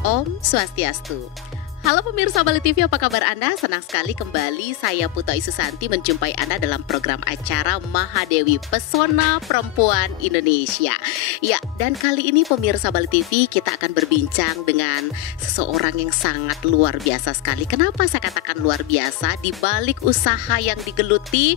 Om Swastiastu. Halo pemirsa Bali TV, apa kabar Anda? Senang sekali kembali saya Putu Ayu Susanti menjumpai Anda dalam program acara Mahadewi Pesona Perempuan Indonesia. Ya, dan kali ini pemirsa Bali TV kita akan berbincang dengan seseorang yang sangat luar biasa sekali. Kenapa saya katakan luar biasa? Di balik usaha yang digeluti,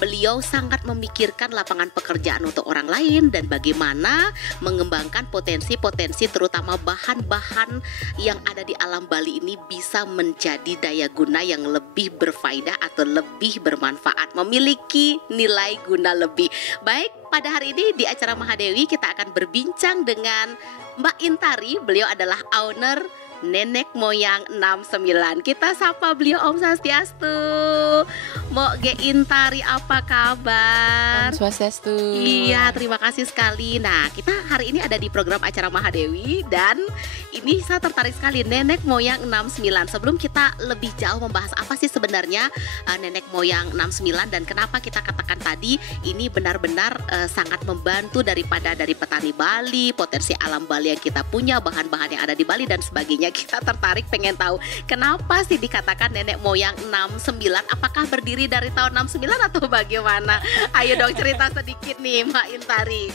beliau sangat memikirkan lapangan pekerjaan untuk orang lain dan bagaimana mengembangkan potensi-potensi terutama bahan-bahan yang ada di alam Bali ini bisa menjadi daya guna yang lebih berfaedah atau lebih bermanfaat, memiliki nilai guna lebih. Baik, pada hari ini di acara Mahadewi kita akan berbincang dengan Mbak Intari. Beliau adalah owner Nenek Moyang 69. Kita sapa beliau. Om Swastiastu. Mbok Ge Intari, apa kabar? Om Swastiastu. Iya, terima kasih sekali. Nah, kita hari ini ada di program acara Mahadewi dan ini saya tertarik sekali, Nenek Moyang 69. Sebelum kita lebih jauh membahas apa sih sebenarnya Nenek Moyang 69 dan kenapa kita katakan tadi ini benar-benar sangat membantu dari petani Bali, potensi alam Bali yang kita punya, bahan-bahan yang ada di Bali dan sebagainya. Kita tertarik pengen tahu kenapa sih dikatakan Nenek Moyang 69? Apakah berdiri dari tahun 69 atau bagaimana? Ayo dong cerita sedikit nih Mbak Intari.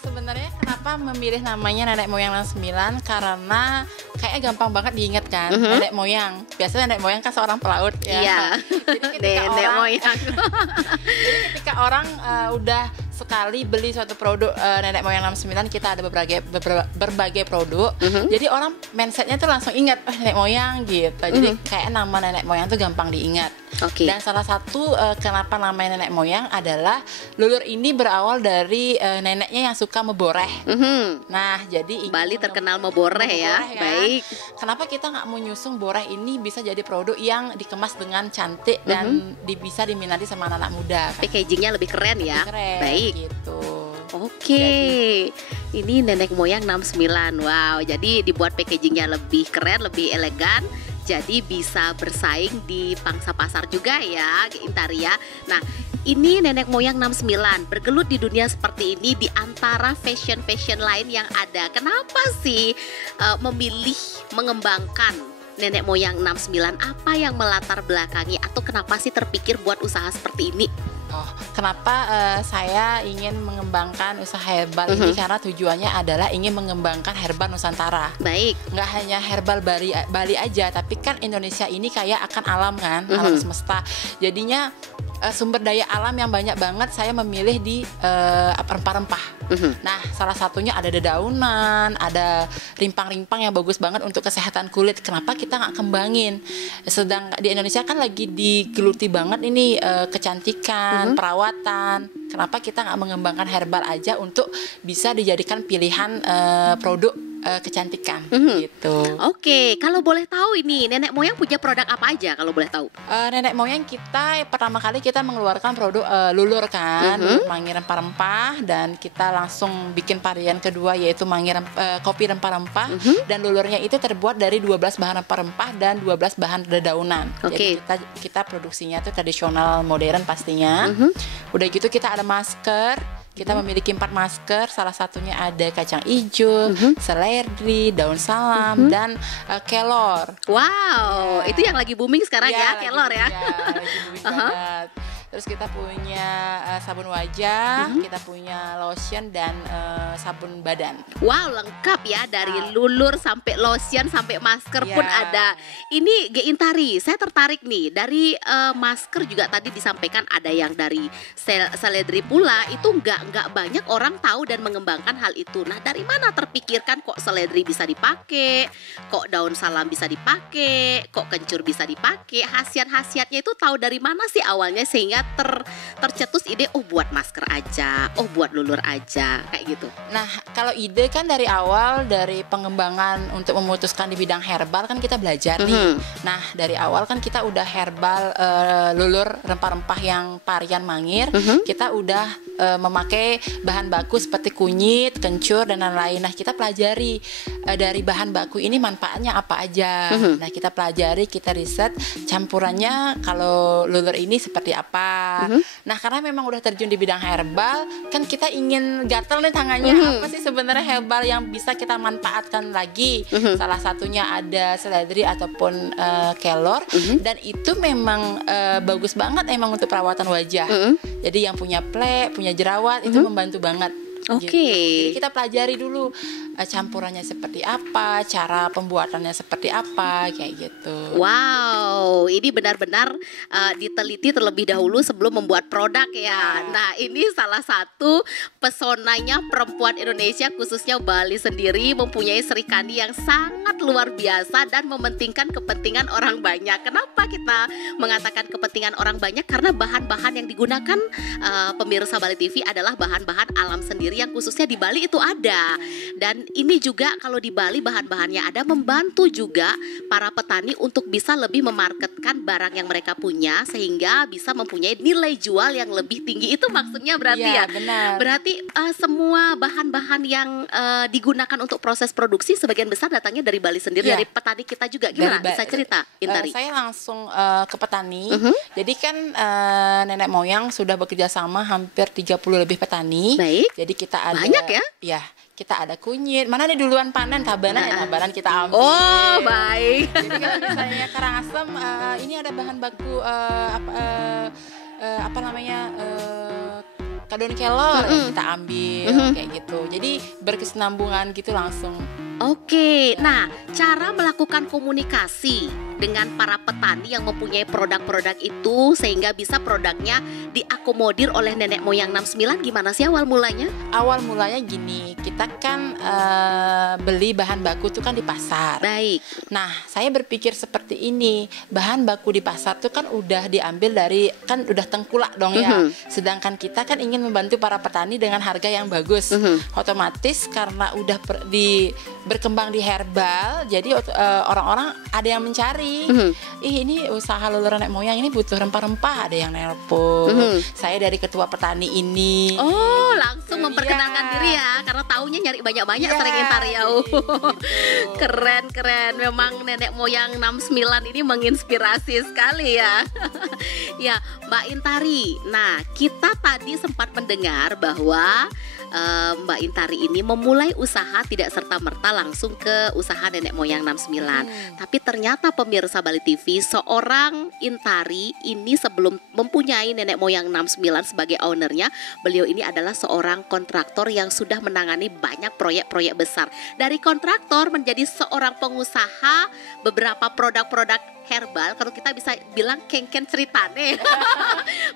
Sebenarnya kenapa memilih namanya Nenek Moyang 69? Karena kayaknya gampang banget diingat kan, nenek moyang. Biasanya nenek moyang kan seorang pelaut ya. Iya. Jadi ketika moyang. Jadi ketika orang udah sekali beli suatu produk Nenek Moyang 69, kita ada berbagai produk. Jadi orang mindsetnya tuh langsung ingat nenek moyang gitu. Jadi kayak nama nenek moyang tuh gampang diingat. Dan salah satu kenapa namanya nenek moyang adalah lulur ini berawal dari neneknya yang suka meboreh. Nah, jadi Bali terkenal meboreh ya. Baik. Kenapa kita nggak mau nyusung boreh ini bisa jadi produk yang dikemas dengan cantik dan bisa diminati sama anak-anak muda. Packagingnya lebih keren ya. Keren, baik. Gitu. Oke. Ini Nenek Moyang 69. Wow, jadi dibuat packagingnya lebih keren, lebih elegan. Jadi bisa bersaing di pangsa pasar juga ya, Intari ya. Nah, ini Nenek Moyang 69 bergelut di dunia seperti ini di antara fashion lain yang ada. Kenapa sih memilih mengembangkan Nenek Moyang 69? Apa yang melatar belakangi atau kenapa sih terpikir buat usaha seperti ini? Kenapa saya ingin mengembangkan usaha herbal ini? Karena tujuannya adalah ingin mengembangkan herbal Nusantara. Baik. Nggak hanya herbal Bali aja, tapi kan Indonesia ini kaya akan alam kan, alam semesta. Jadinya sumber daya alam yang banyak banget saya memilih di rempah-rempah. Nah, salah satunya ada dedaunan, ada rimpang-rimpang yang bagus banget untuk kesehatan kulit. Kenapa kita nggak kembangin? Sedang di Indonesia kan lagi digeluti banget ini kecantikan, perawatan. Kenapa kita nggak mengembangkan herbal aja untuk bisa dijadikan pilihan produk kecantikan gitu. Oke, kalau boleh tahu ini Nenek Moyang punya produk apa aja kalau boleh tahu? Nenek Moyang kita pertama kali kita mengeluarkan produk lulur kan, mangi rempah-rempah, dan kita langsung bikin varian kedua yaitu mangi kopi rempah-rempah, dan lulurnya itu terbuat dari 12 bahan rempah-rempah dan 12 bahan dedaunan. Jadi kita produksinya tuh tradisional modern pastinya. Udah gitu kita ada masker. Kita memiliki 4 masker, salah satunya ada kacang hijau, seledri, daun salam, dan kelor. Wow, itu yang lagi booming sekarang ya kelor ya. Lagi booming banget. Terus kita punya sabun wajah, kita punya lotion dan sabun badan. Wow, lengkap ya, dari lulur sampai lotion sampai masker pun ada. Ini Ge Intari, saya tertarik nih dari masker juga tadi disampaikan ada yang dari seledri pula. Itu nggak banyak orang tahu dan mengembangkan hal itu. Nah, dari mana terpikirkan kok seledri bisa dipakai, kok daun salam bisa dipakai, kok kencur bisa dipakai? Khasiat-khasiatnya itu tahu dari mana sih awalnya sehingga tercetus ide buat masker aja, buat lulur aja kayak gitu. Nah, kalau ide kan dari awal dari pengembangan untuk memutuskan di bidang herbal kan kita belajar nih. Nah, dari awal kan kita udah herbal lulur rempah-rempah yang Parian Mangir. Kita udah memakai bahan baku seperti kunyit, kencur dan lain-lain. Nah, kita pelajari dari bahan baku ini manfaatnya apa aja. Nah, kita pelajari, kita riset campurannya kalau lulur ini seperti apa. Nah, karena memang udah terjun di bidang herbal, kan kita ingin gatel nih tangannya apa sih sebenarnya herbal yang bisa kita manfaatkan lagi. Salah satunya ada seledri ataupun kelor, dan itu memang bagus banget emang untuk perawatan wajah. Jadi yang punya plek, punya jerawat itu membantu banget. Oke. Jadi kita pelajari dulu campurannya seperti apa, cara pembuatannya seperti apa, kayak gitu. Wow, ini benar-benar diteliti terlebih dahulu sebelum membuat produk ya. Nah, ini salah satu pesonanya perempuan Indonesia, khususnya Bali sendiri, mempunyai serikandi yang sangat luar biasa dan mementingkan kepentingan orang banyak. Kenapa kita mengatakan kepentingan orang banyak? Karena bahan-bahan yang digunakan pemirsa Bali TV adalah bahan-bahan alam sendiri yang khususnya di Bali itu ada. Dan ini juga kalau di Bali bahan-bahannya ada, membantu juga para petani untuk bisa lebih memarketkan barang yang mereka punya sehingga bisa mempunyai nilai jual yang lebih tinggi. Itu maksudnya berarti ya? Benar. Berarti semua bahan-bahan yang digunakan untuk proses produksi sebagian besar datangnya dari Bali sendiri, dari petani kita juga. Gimana? Bisa cerita, Intari? Saya langsung ke petani. Jadi kan nenek moyang sudah bekerja sama hampir 30 lebih petani. Baik. Jadi kita ada banyak ya? Ya, kita ada kunyit. Mana nih duluan panen? Tabanan ya, tabanan kita ambil. Oh, baik. Jadi kalau misalnya Karangasem, ini ada bahan baku apa namanya? Daun kelor kita ambil kayak gitu. Jadi berkesinambungan gitu langsung. Oke, nah cara melakukan komunikasi dengan para petani yang mempunyai produk-produk itu sehingga bisa produknya diakomodir oleh nenek moyang 69 gimana sih awal mulanya? Awal mulanya gini, kita kan beli bahan baku itu kan di pasar. Baik. Nah, saya berpikir seperti ini, bahan baku di pasar itu kan udah diambil dari, kan udah tengkulak dong ya. Sedangkan kita kan ingin membantu para petani dengan harga yang bagus. Otomatis karena udah berkembang di herbal, jadi orang-orang ada yang mencari. Ini usaha lulur nenek moyang ini butuh rempah-rempah, ada yang nelpon. Saya dari ketua petani ini. Oh, langsung memperkenalkan diri ya, karena taunya nyari banyak-banyak sering Intari ya. Keren. Memang nenek moyang 69 ini menginspirasi sekali ya. Ya, Mbak Intari. Nah, kita tadi sempat mendengar bahwa Mbak Intari ini memulai usaha tidak serta-merta langsung ke usaha nenek moyang 69. Tapi ternyata pemirsa Bali TV, seorang Intari ini sebelum mempunyai nenek moyang 69 sebagai ownernya, beliau ini adalah seorang kontraktor yang sudah menangani banyak proyek-proyek besar. Dari kontraktor menjadi seorang pengusaha beberapa produk-produk herbal, kalau kita bisa bilang kengken ceritane.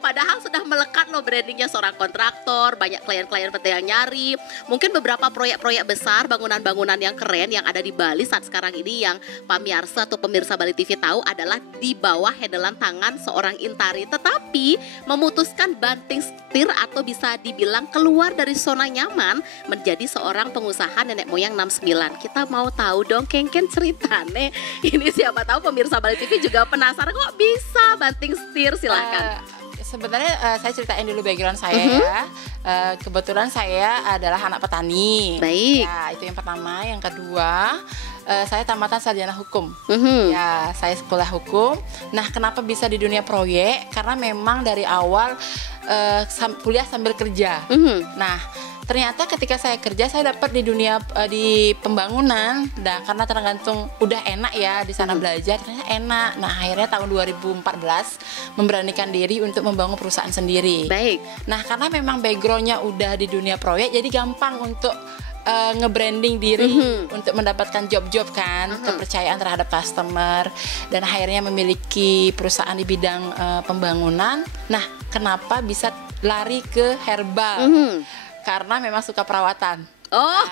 Padahal sudah melekat loh brandingnya seorang kontraktor, banyak klien-klien penting yang nyari. Mungkin beberapa proyek-proyek besar, bangunan-bangunan yang keren yang ada di Bali saat sekarang ini yang pemirsa atau pemirsa Bali TV tahu adalah di bawah handalan tangan seorang Intari. Tetapi memutuskan banting setir atau bisa dibilang keluar dari zona nyaman menjadi seorang pengusaha nenek moyang 69. Kita mau tahu dong kengken ceritane. Ini siapa tahu pemirsa Bali TV juga penasaran kok bisa banting setir, silahkan. Sebenarnya saya ceritain dulu background saya ya. Kebetulan saya adalah anak petani. Baik. Ya, itu yang pertama. Yang kedua, saya tamatan sarjana hukum. Ya, saya sekolah hukum. Nah, kenapa bisa di dunia proyek? Karena memang dari awal kuliah sambil kerja. Nah, ternyata ketika saya kerja saya dapat di dunia di pembangunan. Nah, karena tergantung udah enak ya di sana belajar, ternyata enak. Nah, akhirnya tahun 2014 memberanikan diri untuk membangun perusahaan sendiri. Baik. Nah, karena memang backgroundnya udah di dunia proyek, jadi gampang untuk nge-branding diri untuk mendapatkan job-job kan, kepercayaan terhadap customer, dan akhirnya memiliki perusahaan di bidang pembangunan. Nah, kenapa bisa lari ke herbal? Karena memang suka perawatan. Oh,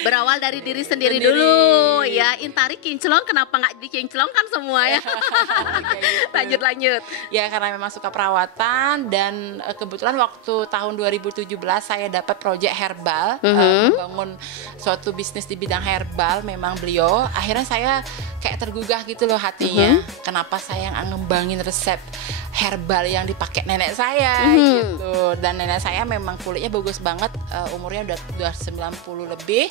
berawal dari diri sendiri dulu ya. Intari kinclong, kenapa nggak dikinclongkan semua ya? Gitu. Lanjut. Ya, karena memang suka perawatan, dan kebetulan waktu tahun 2017 saya dapat proyek herbal, membangun suatu bisnis di bidang herbal. Memang beliau, akhirnya saya kayak tergugah gitu loh hatinya. Kenapa saya ngembangin resep herbal yang dipakai nenek saya gitu. Dan nenek saya memang kulitnya bagus banget, umurnya udah 90 lebih.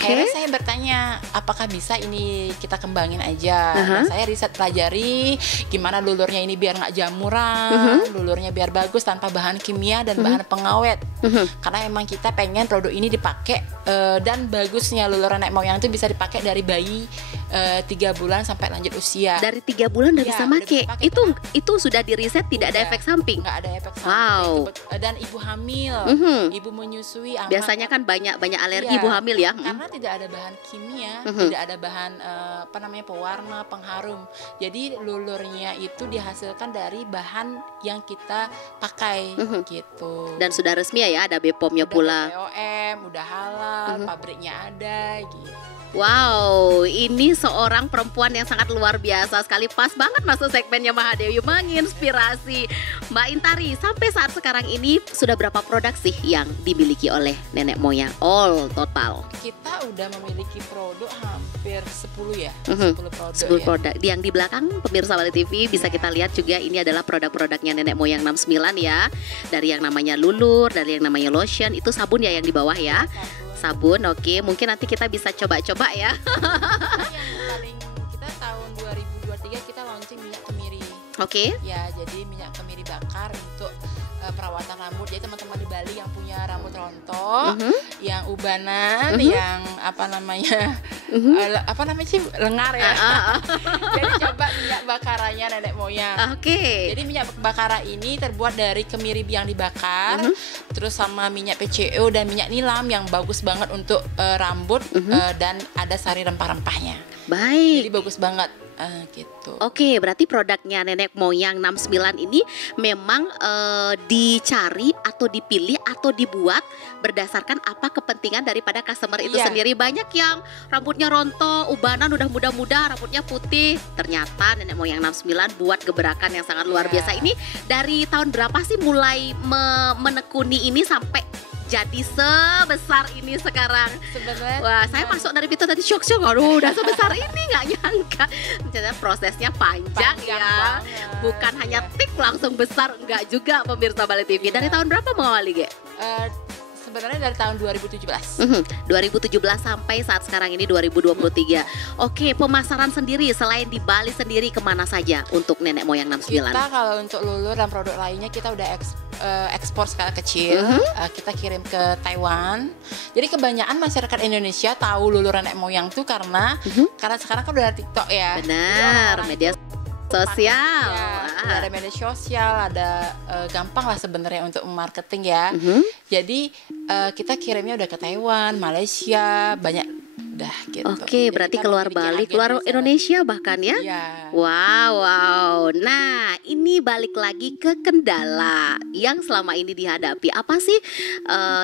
Akhirnya saya bertanya, apakah bisa ini kita kembangin aja. Nah, saya riset pelajari gimana lulurnya ini biar nggak jamuran, lulurnya biar bagus tanpa bahan kimia dan bahan pengawet. Karena emang kita pengen produk ini dipakai, dan bagusnya lulur nenek moyang itu bisa dipakai dari bayi 3 bulan sampai lanjut usia. Dari 3 bulan udah bisa make. Itu sudah diriset, tidak ada efek samping. Nggak ada efek samping. Wow. Dan ibu hamil, ibu menyusui aman. Biasanya kan banyak alergi ibu hamil ya. Karena tidak ada bahan kimia, tidak ada bahan pewarna, pengharum. Jadi lulurnya itu dihasilkan dari bahan yang kita pakai gitu. Dan sudah resmi ya, ada BPOM-nya pula. BPOM, udah halal, pabriknya ada gitu. Wow, ini seorang perempuan yang sangat luar biasa sekali. Pas banget masuk segmennya Mahadewi, menginspirasi. Mbak Intari, sampai saat sekarang ini sudah berapa produk sih yang dimiliki oleh nenek moyang? All total. Kita udah memiliki produk hampir 10 ya. 10 produk. 10 produk. Yang di belakang pemirsa Bali TV bisa kita lihat juga, ini adalah produk-produknya nenek moyang 69 ya. Dari yang namanya lulur, dari yang namanya lotion, itu sabun ya yang di bawah ya. Sabun, oke. Mungkin nanti kita bisa coba-coba ya. Yang paling kita tahun 2023 kita launching minyak kemiri. Oke. Ya, jadi minyak kemiri bakar untuk perawatan rambut. Jadi teman-teman di Bali yang punya rambut rontok, yang ubanan, yang apa namanya sih, lengar ya. Jadi coba minyak bakarannya nenek moyang. Oke. Jadi minyak bakara ini terbuat dari kemiri yang dibakar, terus sama minyak PCO dan minyak nilam yang bagus banget untuk rambut, dan ada sari rempah-rempahnya. Baik. Jadi bagus banget. Gitu. Oke, berarti produknya nenek moyang 69 ini memang dicari atau dipilih atau dibuat berdasarkan apa kepentingan daripada customer itu sendiri. Banyak yang rambutnya rontok, ubanan, udah muda-muda, rambutnya putih. Ternyata nenek moyang 69 buat gebrakan yang sangat luar biasa. Ini dari tahun berapa sih mulai menekuni ini sampai jadi sebesar ini sekarang? Sebenarnya, wah, saya masuk dari pintu tadi shock, aduh udah sebesar ini, nggak nyangka. Ternyata prosesnya panjang ya, banget. Bukan hanya tik langsung besar, enggak juga pemirsa Bali TV. Dari tahun berapa mengawali, Ge? Sebenarnya dari tahun 2017. 2017 sampai saat sekarang ini 2023. Oke, pemasaran sendiri selain di Bali sendiri kemana saja untuk nenek moyang 69? Kita kalau untuk lulur dan produk lainnya kita udah ekspor skala kecil. Kita kirim ke Taiwan. Jadi kebanyakan masyarakat Indonesia tahu lulur nenek moyang tuh karena sekarang kan udah ada TikTok ya. Benar, media sosial. Ada media sosial, ada gampang lah sebenarnya untuk marketing ya. Jadi kita kirimnya udah ke Taiwan, Malaysia, banyak udah gitu. Oke, berarti keluar Bali, keluar Indonesia bahkan ya? Wow. Nah, ini balik lagi ke kendala yang selama ini dihadapi. Apa sih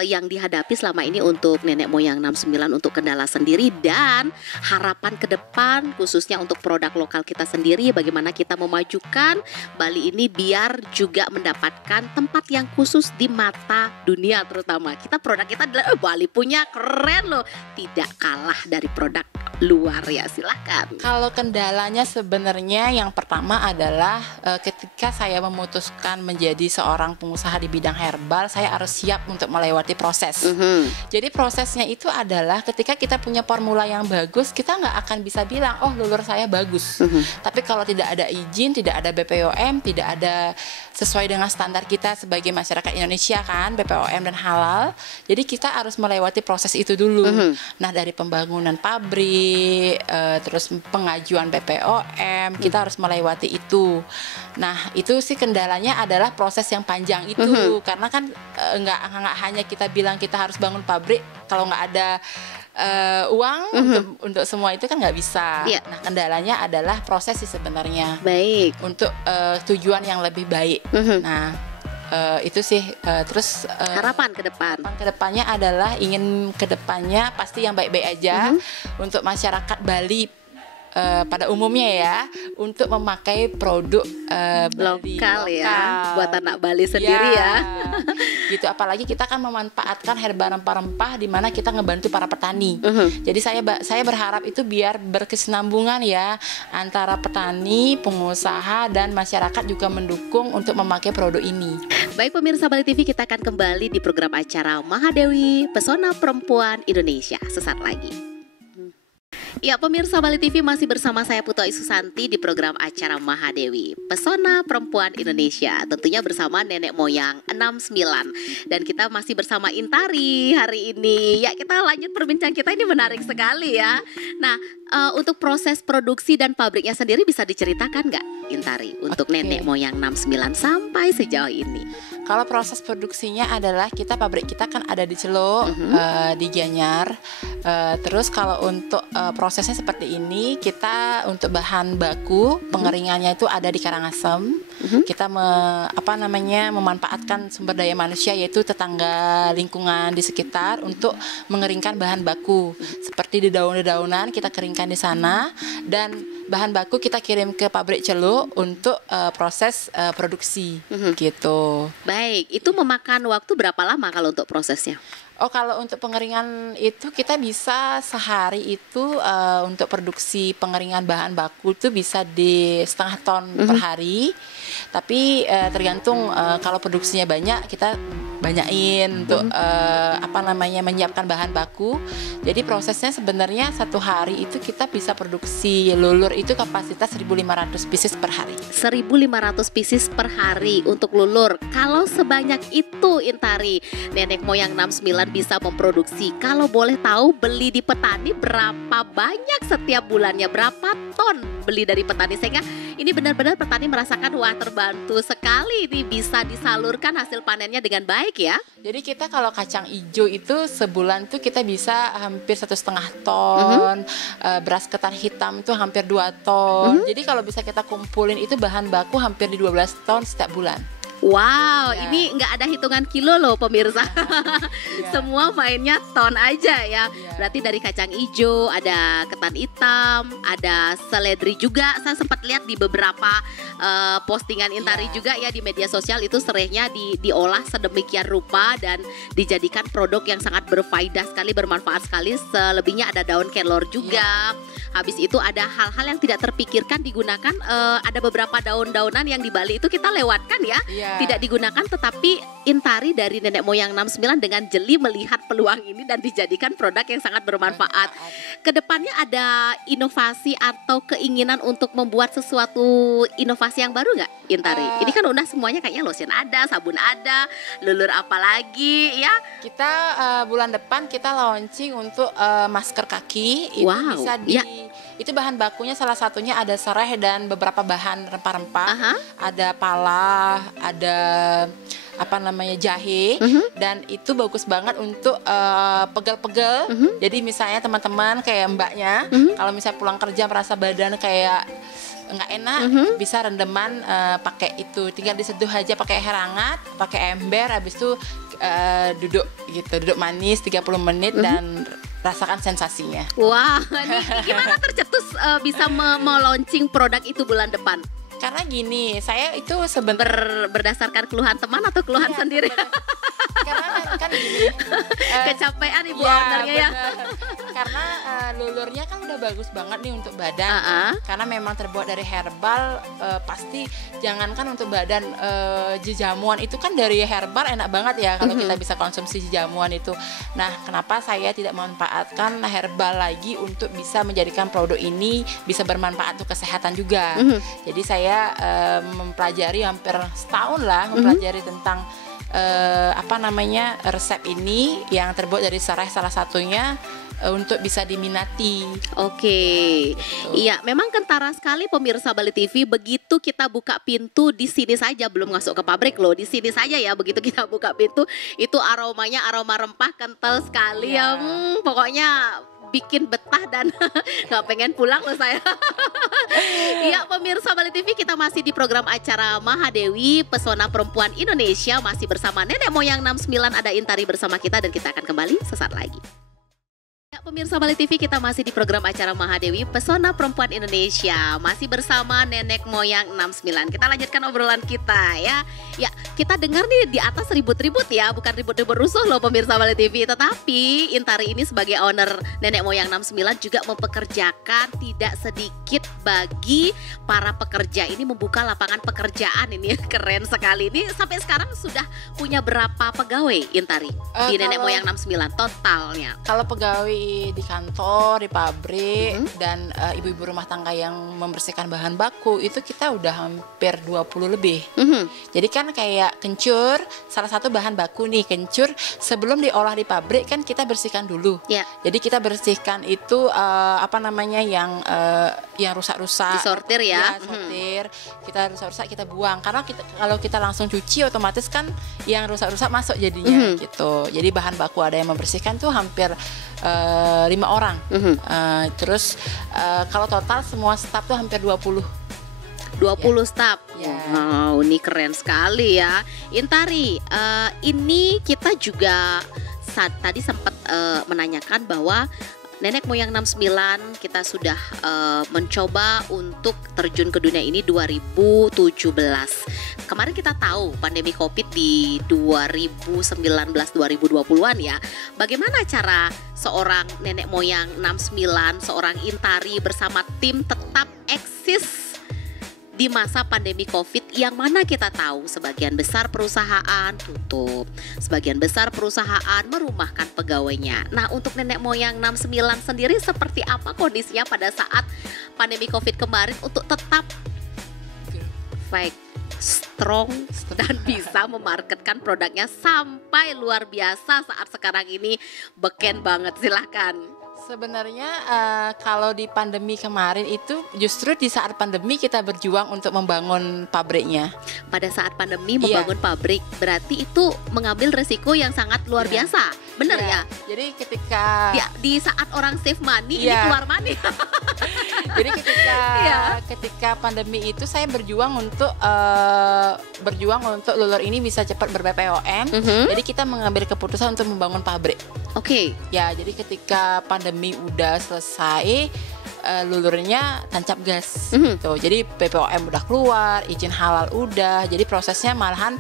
yang dihadapi selama ini untuk nenek moyang 69 untuk kendala sendiri, dan harapan ke depan khususnya untuk produk lokal kita sendiri, bagaimana kita memajukan Bali ini biar juga mendapatkan tempat yang khusus di mata dunia terutama. Produk kita adalah Bali punya, keren loh. Tidak kalah kalah dari produk luar ya? Silakan. Kalau kendalanya sebenarnya yang pertama adalah ketika saya memutuskan menjadi seorang pengusaha di bidang herbal, saya harus siap untuk melewati proses. Jadi prosesnya itu adalah ketika kita punya formula yang bagus, kita nggak akan bisa bilang oh lulur saya bagus. Tapi kalau tidak ada izin, tidak ada BPOM, tidak ada sesuai dengan standar kita sebagai masyarakat Indonesia kan, BPOM dan halal. Jadi kita harus melewati proses itu dulu. Nah, dari pembangunan pabrik, terus pengajuan BPOM, kita harus melewati itu. Nah, itu sih kendalanya adalah proses yang panjang itu. Karena kan nggak hanya kita bilang kita harus bangun pabrik, kalau nggak ada uang untuk semua itu kan nggak bisa. Nah, kendalanya adalah proses sih sebenarnya. Baik. Untuk tujuan yang lebih baik. Nah, itu sih. Terus harapan ke depan. Harapan ke depannya adalah ingin ke depannya pasti yang baik-baik aja untuk masyarakat Bali. Pada umumnya ya, untuk memakai produk lokal ya, buat anak Bali sendiri ya. Gitu, apalagi kita kan memanfaatkan herba rempah-rempah di mana kita ngebantu para petani. Jadi saya berharap itu biar berkesinambungan ya antara petani, pengusaha dan masyarakat juga mendukung untuk memakai produk ini. Baik pemirsa Bali TV, kita akan kembali di program acara Mahadewi Pesona Perempuan Indonesia sesaat lagi. Ya, pemirsa Bali TV, masih bersama saya Putu Ayu Susanti di program acara Mahadewi Pesona Perempuan Indonesia. Tentunya bersama nenek moyang 69. Dan kita masih bersama Intari hari ini. Ya, kita lanjut perbincang kita, ini menarik sekali ya. Nah, untuk proses produksi dan pabriknya sendiri bisa diceritakan nggak, Intari, untuk nenek moyang 69 sampai sejauh ini? Kalau proses produksinya adalah pabrik kita kan ada di Celuk, di Gianyar. Terus kalau untuk prosesnya seperti ini, kita untuk bahan baku pengeringannya itu ada di Karangasem. Kita memanfaatkan sumber daya manusia, yaitu tetangga lingkungan di sekitar untuk mengeringkan bahan baku. Seperti di daun-daunan kita keringkan di sana, dan bahan baku kita kirim ke pabrik Celuk untuk proses produksi gitu. Baik, itu memakan waktu berapa lama kalau untuk prosesnya? Oh, kalau untuk pengeringan itu kita bisa sehari itu untuk produksi pengeringan bahan baku itu bisa di 0,5 ton per hari. Tapi tergantung kalau produksinya banyak, kita banyain untuk menyiapkan bahan baku. Jadi prosesnya sebenarnya satu hari itu kita bisa produksi lulur itu kapasitas 1.500 pieces per hari. 1.500 pieces per hari untuk lulur. Kalau sebanyak itu, Intari, nenek moyang 69 bisa memproduksi. Kalau boleh tahu, beli di petani berapa banyak setiap bulannya? Berapa ton beli dari petani? Sehingga ini benar-benar petani merasakan wah, terbantu sekali, ini bisa disalurkan hasil panennya dengan baik ya. Jadi kita kalau kacang hijau itu sebulan tuh kita bisa hampir 1,5 ton. Beras ketan hitam itu hampir 2 ton. Jadi kalau bisa kita kumpulin itu bahan baku hampir di 12 ton setiap bulan. Wow, ini nggak ada hitungan kilo loh pemirsa. Semua mainnya ton aja ya. Berarti dari kacang hijau, ada ketan hitam, ada seledri juga. Saya sempat lihat di beberapa postingan Intari juga ya di media sosial, itu serehnya diolah sedemikian rupa dan dijadikan produk yang sangat berfaedah sekali, bermanfaat sekali. Selebihnya ada daun kelor juga. Habis itu ada hal-hal yang tidak terpikirkan digunakan. Ada beberapa daun-daunan yang di Bali itu kita lewatkan ya. Tidak digunakan, tetapi Intari dari nenek moyang 69 dengan jeli melihat peluang ini dan dijadikan produk yang sangat bermanfaat. Kedepannya ada inovasi atau keinginan untuk membuat sesuatu inovasi yang baru nggak, Intari? Ini kan udah semuanya kayaknya lotion ada, sabun ada, lulur apa lagi ya? Kita bulan depan kita launching untuk masker kaki. Itu bisa itu bahan bakunya salah satunya ada serai dan beberapa bahan rempah-rempah. Ada pala, ada jahe, dan itu bagus banget untuk pegel-pegel. Jadi misalnya teman-teman kayak mbaknya, kalau misalnya pulang kerja merasa badan kayak nggak enak, bisa rendeman pakai itu, tinggal diseduh aja pakai air hangat, pakai ember, habis itu duduk manis 30 menit dan rasakan sensasinya. Wah, ini gimana tercetus bisa launching produk itu bulan depan? Karena gini, saya itu berdasarkan keluhan teman atau keluhan sendiri? Karena kan gini, kecapean ibu ownernya ya. Karena lulurnya kan udah bagus banget nih untuk badan. Karena memang terbuat dari herbal, pasti jangankan untuk badan, jamuan itu kan dari herbal enak banget ya kalau kita bisa konsumsi jamuan itu. Nah, kenapa saya tidak memanfaatkan herbal lagi untuk bisa menjadikan produk ini bisa bermanfaat untuk kesehatan juga. Jadi saya mempelajari hampir setahun lah mempelajari tentang resep ini yang terbuat dari serai salah satunya untuk bisa diminati. Iya, memang kentara sekali pemirsa Bali TV. Begitu kita buka pintu di sini saja, belum masuk ke pabrik loh, di sini saja ya. Begitu kita buka pintu, itu aromanya aroma rempah kental sekali ya. Pokoknya bikin betah dan nggak pengen pulang loh saya. Iya, pemirsa Bali TV, kita masih di program acara Mahadewi Pesona Perempuan Indonesia, masih bersama Nenek Moyang 69, ada Intari bersama kita dan kita akan kembali sesaat lagi. Ya, pemirsa Bali TV, kita masih di program acara Mahadewi Pesona Perempuan Indonesia, masih bersama Nenek Moyang 69. Kita lanjutkan obrolan kita ya. Ya, kita dengar nih di atas ribut-ribut ya, bukan ribut-ribut rusuh loh pemirsa Bali TV. Tetapi Intari ini sebagai owner Nenek Moyang 69 juga mempekerjakan tidak sedikit bagi para pekerja. Ini membuka lapangan pekerjaan, ini keren sekali. Ini sampai sekarang sudah punya berapa pegawai Intari di Nenek Moyang 69 totalnya? Kalau pegawai di kantor, di pabrik, dan ibu-ibu rumah tangga yang membersihkan bahan baku itu kita udah hampir 20 lebih. Jadi kan kayak kencur, salah satu bahan baku nih kencur, sebelum diolah di pabrik kan kita bersihkan dulu. Jadi kita bersihkan itu yang rusak-rusak, disortir ya. Sortir. Kita rusak-rusak kita buang, karena kalau kita langsung cuci otomatis kan yang rusak-rusak masuk jadinya gitu. Jadi bahan baku ada yang membersihkan tuh hampir 5 orang. Terus kalau total semua staf tuh hampir 20 staf. Wow, ini keren sekali ya Intari. Ini kita juga tadi sempat menanyakan bahwa Nenek Moyang 69 kita sudah mencoba untuk terjun ke dunia ini 2017. Kemarin kita tahu pandemi Covid di 2019-2020-an ya. Bagaimana cara seorang Nenek Moyang 69, seorang Intari bersama tim tetap eksis di masa pandemi Covid, yang mana kita tahu sebagian besar perusahaan tutup, sebagian besar perusahaan merumahkan pegawainya. Nah, untuk Nenek Moyang 69 sendiri seperti apa kondisinya pada saat pandemi Covid kemarin untuk tetap fight strong dan bisa memarketkan produknya sampai luar biasa saat sekarang ini beken banget? Silahkan. Sebenarnya kalau di pandemi kemarin itu justru di saat pandemi kita berjuang untuk membangun pabriknya. Pada saat pandemi membangun pabrik berarti itu mengambil resiko yang sangat luar biasa, benar ya? Jadi ketika di saat orang save money ini keluar money. Jadi ketika pandemi itu saya berjuang untuk lulur ini bisa cepat ber-BPOM. Jadi kita mengambil keputusan untuk membangun pabrik. Ya, jadi ketika pandemi udah selesai, lulurnya tancap gas. Tuh, jadi BPOM udah keluar, izin halal udah, jadi prosesnya malahan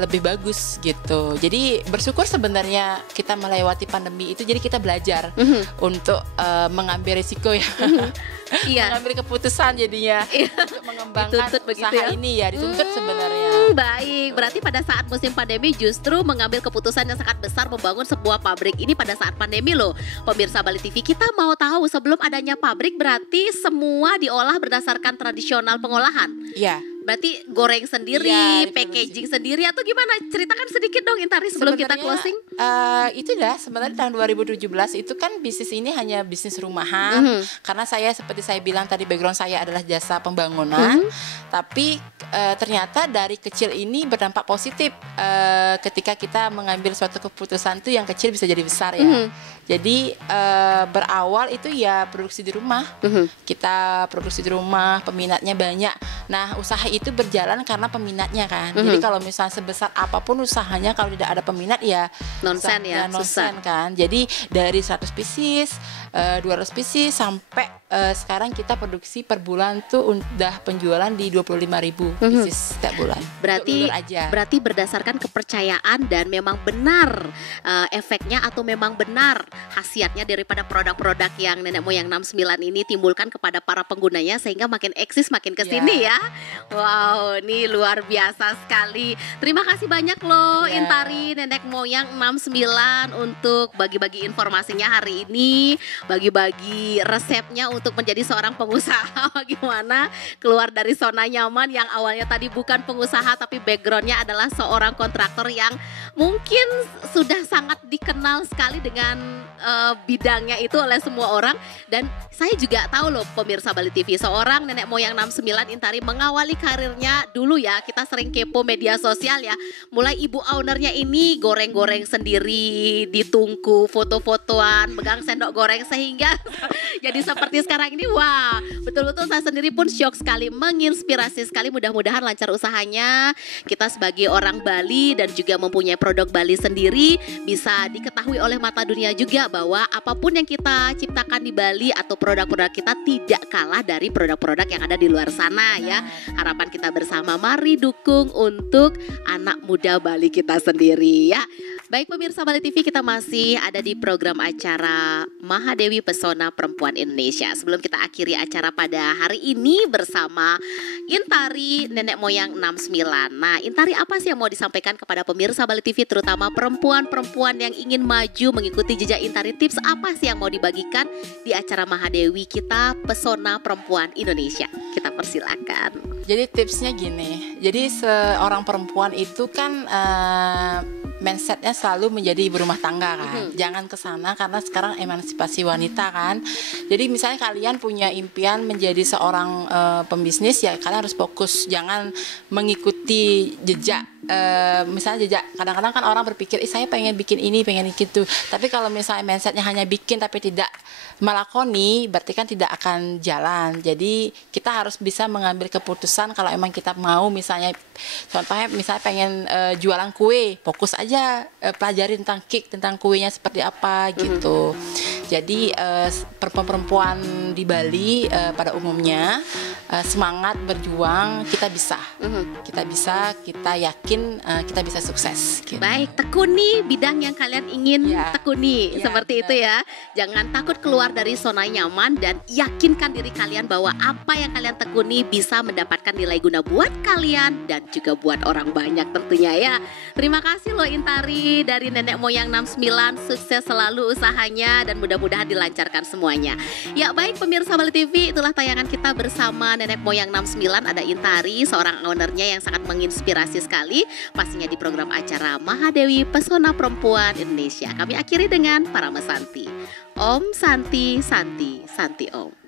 lebih bagus gitu. Jadi bersyukur sebenarnya kita melewati pandemi itu, jadi kita belajar untuk mengambil risiko ya. Mengambil keputusan jadinya untuk mengembangkan usaha ini ya, dituntut sebenarnya. Baik, berarti pada saat musim pandemi justru mengambil keputusan yang sangat besar membangun sebuah pabrik ini pada saat pandemi loh. Pemirsa Bali TV, kita mau tahu sebelum adanya pabrik berarti semua diolah berdasarkan tradisional pengolahan. Berarti goreng sendiri, packaging sendiri atau gimana? Ceritakan sedikit dong Intari sebelum kita closing. Itu dah sebenarnya tahun 2017 itu kan bisnis ini hanya bisnis rumahan. Karena saya seperti saya bilang tadi, background saya adalah jasa pembangunan. Tapi ternyata dari kecil ini berdampak positif ketika kita mengambil suatu keputusan tuh yang kecil bisa jadi besar ya. Jadi berawal itu ya produksi di rumah. Kita produksi di rumah, peminatnya banyak. Nah, usaha itu berjalan karena peminatnya kan. Jadi kalau misalnya sebesar apapun usahanya kalau tidak ada peminat ya nonsen ya, nonsen kan. Jadi dari 100 pieces, 200 pieces sampai sekarang kita produksi per bulan tuh udah penjualan di 25.000 pieces setiap bulan. Berarti berdasarkan kepercayaan dan memang benar efeknya atau memang benar khasiatnya daripada produk-produk yang nenek moyang 69 ini timbulkan kepada para penggunanya sehingga makin eksis makin kesini ya. Wow, ini luar biasa sekali. Terima kasih banyak loh Intari nenek moyang 69 untuk bagi-bagi informasinya hari ini, bagi-bagi resepnya untuk menjadi seorang pengusaha. Bagaimana keluar dari zona nyaman yang awalnya tadi bukan pengusaha tapi backgroundnya adalah seorang kontraktor yang mungkin sudah sangat dikenal sekali dengan bidangnya itu oleh semua orang. Dan saya juga tahu loh pemirsa Bali TV, seorang nenek moyang 69 Intari mengawali karirnya dulu ya, kita sering kepo media sosial ya, mulai ibu ownernya ini goreng-goreng sendiri, ditungku, foto-fotoan, pegang sendok goreng sehingga jadi seperti sekarang ini. Wah, betul-betul saya sendiri pun syok sekali, menginspirasi sekali. Mudah-mudahan lancar usahanya. Kita sebagai orang Bali dan juga mempunyai produk Bali sendiri bisa diketahui oleh mata dunia juga bahwa apapun yang kita ciptakan di Bali atau produk-produk kita tidak kalah dari produk-produk yang ada di luar sana ya. Harapan kita bersama, mari dukung untuk anak muda Bali kita sendiri ya. Baik pemirsa Bali TV, kita masih ada di program acara Mahadewi Pesona Perempuan Indonesia. Sebelum kita akhiri acara pada hari ini bersama Intari nenek moyang 69. Nah, Intari apa sih yang mau disampaikan kepada pemirsa Bali TV, terutama perempuan-perempuan yang ingin maju mengikuti jejak Intari? Tips apa sih yang mau dibagikan di acara Mahadewi kita Pesona Perempuan Indonesia? Kita persilakan. Jadi tipsnya gini, jadi seorang perempuan itu kan mindsetnya selalu menjadi ibu rumah tangga kan. Jangan kesana karena sekarang emansipasi wanita kan. Jadi misalnya kalian punya impian menjadi seorang pembisnis ya, kalian harus fokus, jangan mengikuti jejak. Misalnya jejak, kadang-kadang kan orang berpikir saya pengen bikin ini, pengen gitu. Tapi kalau misalnya mindsetnya hanya bikin tapi tidak melakoni, berarti kan tidak akan jalan. Jadi kita harus bisa mengambil keputusan kalau emang kita mau, misalnya contohnya misalnya pengen jualan kue, fokus aja pelajari tentang cake, tentang kuenya seperti apa gitu. Jadi perempuan-perempuan di Bali pada umumnya semangat berjuang, kita bisa, kita yakin kita bisa sukses. Gitu. Baik, tekuni bidang yang kalian ingin tekuni, seperti itu ya. Jangan takut keluar dari zona nyaman dan yakinkan diri kalian bahwa apa yang kalian tekuni bisa mendapatkan nilai guna buat kalian dan juga buat orang banyak tentunya ya. Terima kasih loh Intari dari nenek moyang 69, sukses selalu usahanya dan mudah-mudahan dilancarkan semuanya. Ya baik pemirsa Bali TV, itulah tayangan kita bersama nenek moyang 69. Ada Intari, seorang ownernya yang sangat menginspirasi sekali, pastinya di program acara Mahadewi Pesona Perempuan Indonesia. Kami akhiri dengan para Santi. Om Santi, Santi, Santi Om.